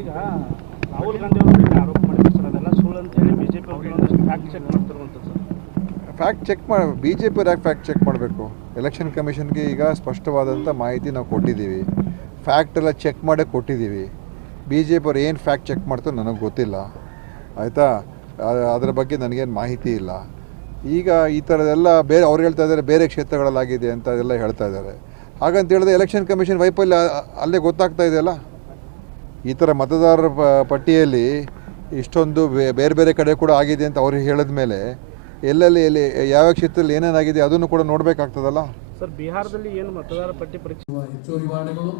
ಈಗ ರಾಹುಲ್ ಗಾಂಧಿ ಅವರು ಆರೋಪ ಮಾಡಿದ್ರು ಸರ್. ಅದೆಲ್ಲ ಸುಳ್ಳು ಅಂತೇಳಿ ಬಿ ಜೆ ಅವರು fact check sir. Fact check ಮಾಡಿ ಬಿ ಜೆ ಪಿ ಯಾಕೆ ಫ್ಯಾಕ್ಟ್ ಚೆಕ್ ಮಾಡಬೇಕು? ಎಲೆಕ್ಷನ್ ಕಮಿಷನ್ಗೆ ಈಗ ಸ್ಪಷ್ಟವಾದಂಥ ಮಾಹಿತಿ ನಾವು ಕೊಟ್ಟಿದ್ದೀವಿ. ಫ್ಯಾಕ್ಟ್ ಎಲ್ಲ ಚೆಕ್ ಮಾಡೇ ಕೊಟ್ಟಿದ್ದೀವಿ. ಬಿ ಜೆ ಪಿಯವ್ರು ಏನು ಫ್ಯಾಕ್ಟ್ ಚೆಕ್ ಮಾಡ್ತಾರೆ ನನಗೆ ಗೊತ್ತಿಲ್ಲ. ಆಯಿತಾ? ಅದರ ಬಗ್ಗೆ ನನಗೇನು ಮಾಹಿತಿ ಇಲ್ಲ. ಈಗ ಈ ಥರದೆಲ್ಲ ಬೇರೆ, ಅವ್ರು ಹೇಳ್ತಾ ಇದ್ದಾರೆ ಬೇರೆ ಕ್ಷೇತ್ರಗಳಲ್ಲಾಗಿದೆ ಅಂತ ಎಲ್ಲ ಹೇಳ್ತಾ ಇದ್ದಾರೆ. ಹಾಗಂತ ಹೇಳಿದ್ರೆ ಎಲೆಕ್ಷನ್ ಕಮಿಷನ್ ವೈಫಲ್ಯ ಅಲ್ಲೇ ಗೊತ್ತಾಗ್ತಾ ಇದೆಯಲ್ಲ? ಈ ಥರ ಮತದಾರರ ಪ- ಪಟ್ಟಿಯಲ್ಲಿ ಇಷ್ಟೊಂದು ಬೇರೆ ಬೇರೆ ಕಡೆ ಕೂಡ ಆಗಿದೆ ಅಂತ ಅವ್ರಿಗೆ ಹೇಳಿದ ಮೇಲೆ ಎಲ್ಲೆಲ್ಲಿ ಎಲ್ಲಿ ಯಾವ ಕ್ಷೇತ್ರದಲ್ಲಿ ಏನೇನಾಗಿದೆ ಅದನ್ನು ಕೂಡ ನೋಡಬೇಕಾಗ್ತದಲ್ಲ? ಸರ್ ಬಿಹಾರದಲ್ಲಿ ಏನು ಮತದಾರ ಪಟ್ಟಿ ಪರೀಕ್ಷೆ ಹೆಚ್ಚುವರಿ ವಾರ್ಡ್ಗಳು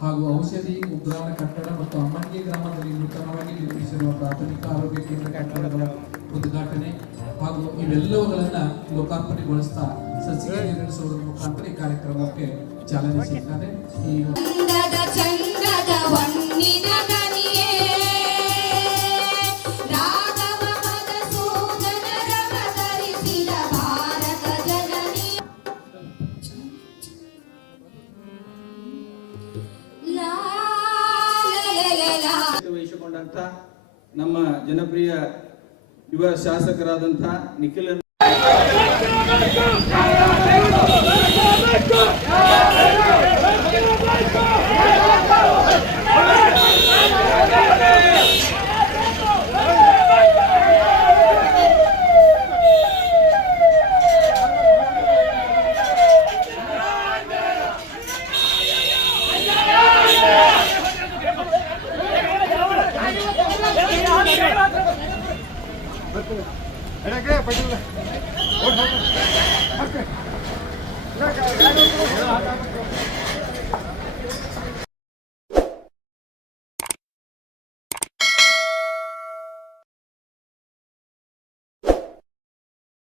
ಹಾಗೂ ಔಷಧಿ ಉಗ್ರಾಣ ಕಟ್ಟಡ ಮತ್ತು ಅಮ್ಮಂಗಿ ಗ್ರಾಮದಲ್ಲಿ ನೂತನವಾಗಿ ನಿರ್ಮಿಸಿರುವ ಪ್ರಾಥಮಿಕ ಆರೋಗ್ಯ ಕೇಂದ್ರ ಕಟ್ಟಡಗಳ ಉದ್ಘಾಟನೆ ಹಾಗೂ ಇವೆಲ್ಲವುಗಳನ್ನು ಲೋಕಾರ್ಪಣೆಗೊಳಿಸ್ತಾ ಸಸಿಗೆ ನಿರ್ಮಿಸುವುದರ ಮುಖಾಂತರ ಈ ಕಾರ್ಯಕ್ರಮಕ್ಕೆ ಚಾಲನೆ ಸಿಗ್ತದೆ. ಈ ವಹಿಸಿಕೊಂಡಂತ ನಮ್ಮ ಜನಪ್ರಿಯ ಯುವ ಶಾಸಕರಾದಂಥ ನಿಖಿಲ್ Thank you.